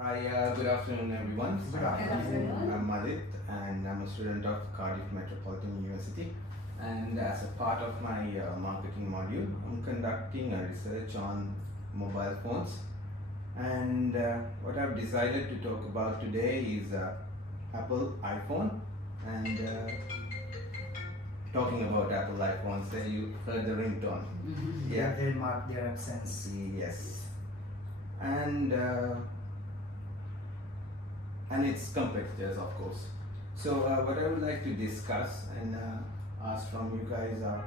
Hi, good afternoon, everyone. Good afternoon. I'm Madit, and I'm a student of Cardiff Metropolitan University. And as a part of my marketing module, I'm conducting a research on mobile phones. And what I've decided to talk about today is Apple iPhone. And talking about Apple iPhones, you heard the ringtone. Yeah. They mark their absence. Yes. And its competitors, of course. So, what I would like to discuss and ask from you guys are,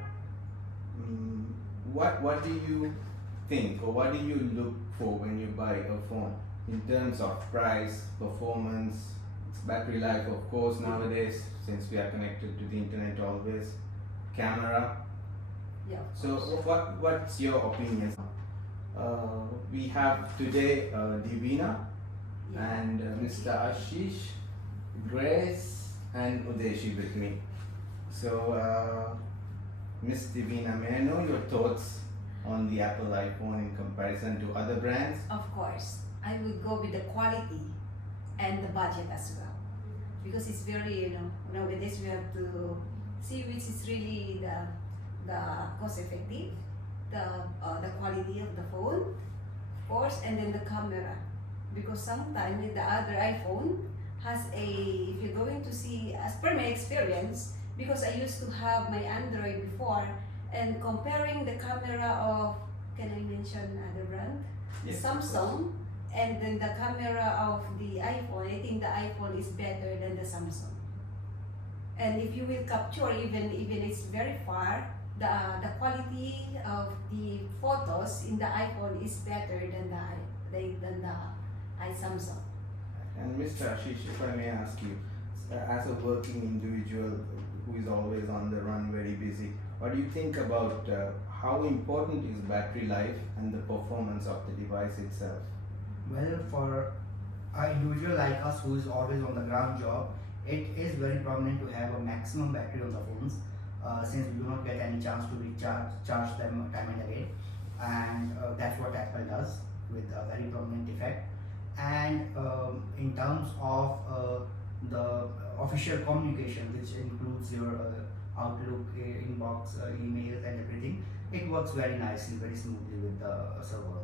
what do you think, or what do you look for when you buy a phone in terms of price, performance, its battery life, of course, nowadays, since we are connected to the internet always, camera. Yeah. So, what's your opinion? We have today Divina and Mr. Ashish, Grace, and Udeshi with me. So, Miss Divina, may I know your thoughts on the Apple iPhone in comparison to other brands? Of course, I would go with the quality and the budget as well, because it's very, nowadays we have to see which is really the cost effective, the quality of the phone, of course, and then the camera, because sometimes the other iPhone has if you're going to see, as per my experience, because I used to have my Android before, and comparing the camera of, can I mention other brand? Yes, Samsung, and then the camera of the iPhone, I think the iPhone is better than the Samsung. And if you will capture, even it's very far, the quality of the photos in the iPhone is better than the Samsung. And Mr. Ashish, if I may ask you, as a working individual who is always on the run, very busy, what do you think about how important is battery life and the performance of the device itself? Well, for an individual like us who is always on the ground job, it is very prominent to have a maximum battery on the phones, since we do not get any chance to charge them time and again, and that's what Apple does with a very prominent effect. And in terms of the official communication, which includes your Outlook, inbox, emails, and everything, it works very nicely, very smoothly with the server.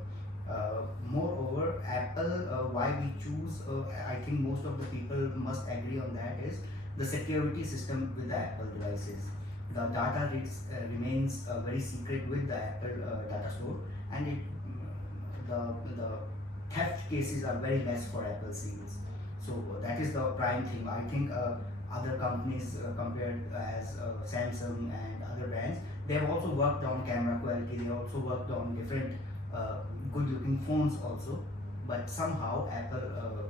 Moreover, Apple, why we choose, I think most of the people must agree on that, is the security system with the Apple devices. The data remains very secret with the Apple data store, and the theft cases are very less for Apple series. So that is the prime thing. I think other companies compared as Samsung and other brands, they have also worked on camera quality. They also worked on different good-looking phones also. But somehow Apple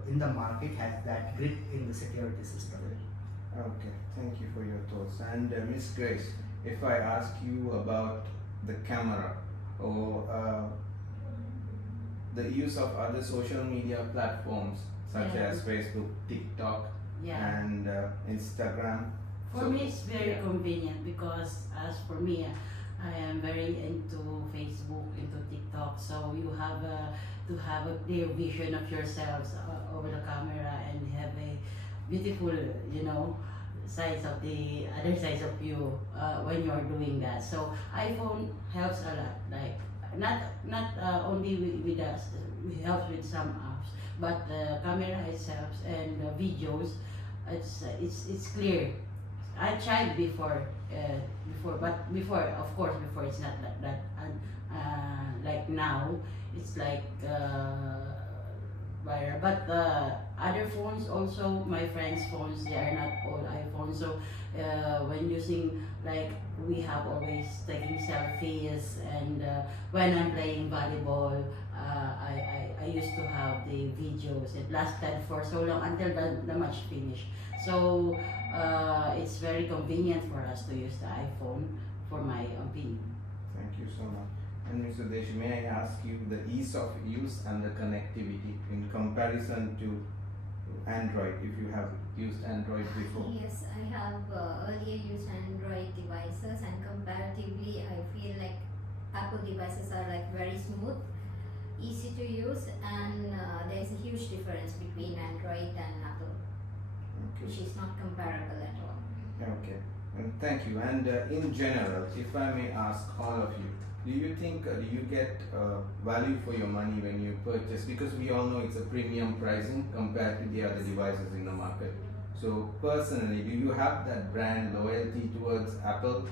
in the market has that grit in the security system. Okay, thank you for your thoughts. And Miss Grace, if I ask you about the camera or the use of other social media platforms such as Facebook, TikTok, Yeah. and Instagram. For So, me, it's very yeah. convenient because, as for me, I am very into Facebook, into TikTok. So you have to have a clear vision of yourselves over the camera and have a beautiful, sides of the other sides of you when you are doing that. So iPhone helps a lot. Like not only with us, it helps with some apps, but the camera itself and the videos, it's clear. I tried before, of course, before it's not that like now, it's like viral. But other phones also, my friends' phones, they are not all iPhones. So when using, like, we have always taking selfies, and when I'm playing volleyball, I used to have the videos. It lasted for so long until the match finished. So it's very convenient for us to use the iPhone, for my opinion. Thank you so much. And Mr. Desh, may I ask you the ease of use and the connectivity in comparison to Android, if you have used Android before? Yes, I have earlier used Android devices, and comparatively, I feel like Apple devices are like very smooth. easy to use, and there's a huge difference between Android and Apple, which Okay. is not comparable at all. Okay. And thank you. And in general, if I may ask all of you, do you think do you get value for your money when you purchase? Because we all know it's a premium pricing compared to the other devices in the market. So personally, do you have that brand loyalty towards Apple?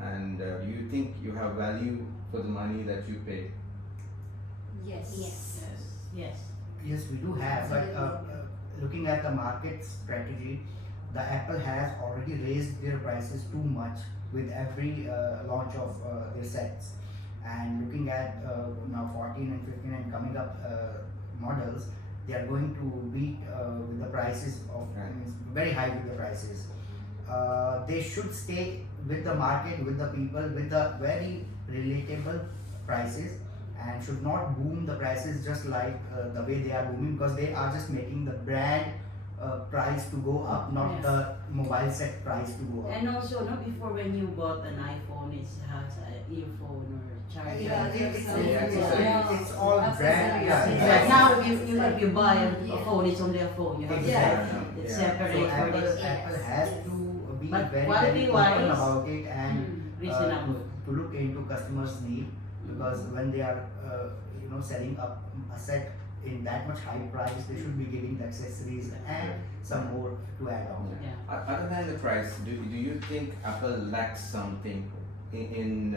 And do you think you have value for the money that you pay? Yes. Yes. Yes. Yes, we do have, but looking at the market strategy, the Apple has already raised their prices too much with every launch of their sets. And looking at now 14 and 15 and coming up models, they are going to beat with the prices of Right. means very high with the prices. They should stay with the market, with the people, with the very relatable prices, and should not boom the prices just like the way they are booming, because they are just making the brand price to go up, not Yes. the mobile set price to go up. And also, no, before when you bought an iPhone, it has an earphone or charger. Yeah, It's, there's it's all brand. accessories. Yeah, Yeah. But exactly. now, if you buy a phone, it's only a phone. You have to Exactly. it's Yeah. separate So for Apple, this. Apple has to be But very, very quality-wise, open about it and reasonable. to look into customers' need, because when they are selling up a set in that much high price, they should be giving the accessories and some more to add on. Yeah. Other than the price, do you think Apple lacks something in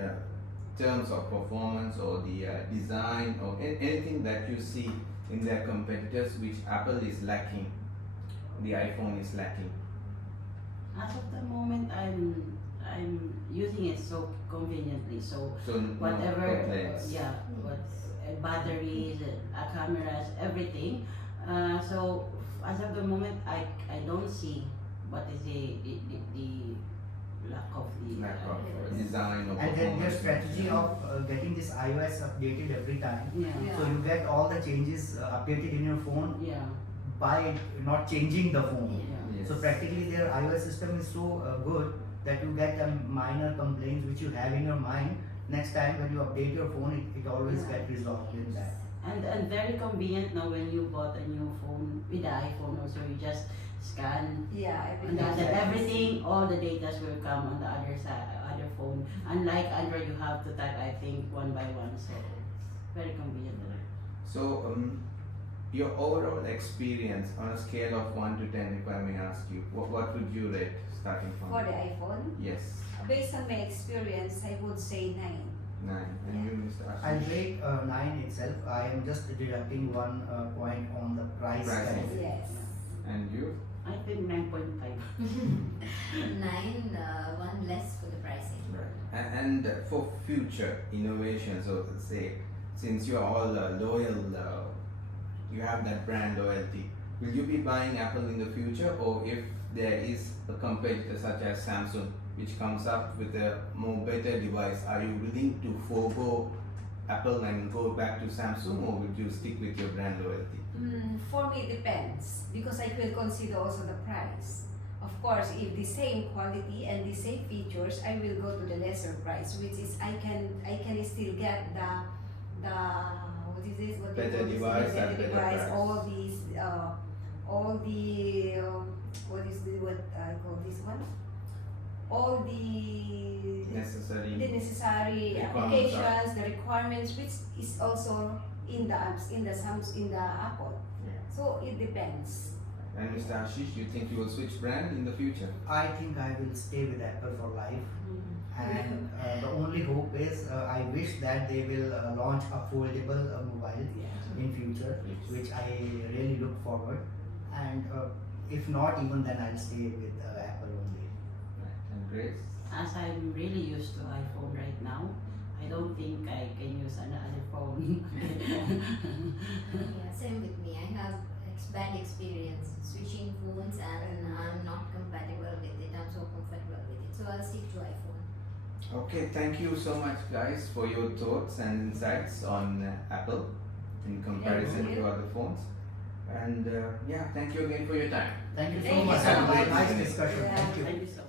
terms of performance or the design or anything that you see in their competitors which Apple is lacking, the iPhone is lacking? As of the moment, I'm using it so conveniently. So So no whatever, complaints. what batteries, cameras, everything. So as of the moment, I don't see what is the lack of the Lack of design or And then their performance. strategy of getting this iOS updated every time. Yeah. Yeah. So you get all the changes updated in your phone Yeah. by not changing the phone. Yeah. Yes. So practically their iOS system is so good that you get minor complaints which you have in your mind. Next time when you update your phone, it always Yeah. gets resolved in that. And very convenient now when you bought a new phone with the iPhone also, you just scan Yeah, and everything. then everything, all the data will come on the other side, other phone. Unlike Android, you have to type, I think, one by one, so it's very convenient. So your overall experience on a scale of 1 to 10, if I may ask you, what would you rate starting from? For the iPhone, Yes, based on my experience, I would say 9. 9. And you, Mr. I'll Ashish? rate 9 itself. I am just deducting 1 point on the price Pricing. tag. Yes. And you? I think 9.5. 9, one less for the pricing. Right. And for future innovation, so say, since you're all loyal, you have that brand loyalty, will you be buying Apple in the future, or if there is a competitor such as Samsung which comes up with a more better device, are you willing to forego Apple and go back to Samsung, or would you stick with your brand loyalty? For me, it depends because I will consider also the price. Of course, if the same quality and the same features, I will go to the lesser price, which is I can still get the what is this? What do you Better call this? device Better at better device. price. All these, all the what is the what I call this one? All the Necessary. necessary Requirements are- applications, the requirements, which is also in the apps, in the Apple. Yeah. So it depends. And Mr. Ashish, you think you will switch brand in the future? I think I will stay with Apple for life. And the only hope is I wish that they will launch a foldable mobile in future, which I really look forward. And if not, even then I'll stay with Apple only. Right. And Grace? As I'm really used to iPhone right now, I don't think I can use another phone. Yeah, same with me. I have bad experience switching phones, and I'm not compatible with it. I'm so comfortable with it. So I'll stick to iPhone. Okay, thank you so much, guys, for your thoughts and insights on Apple in comparison Thank you. to other phones. And yeah, thank you again for your time. Thank you so Thank you much. so Have a much. very nice discussion. Yeah. Thank you. Thank you so much.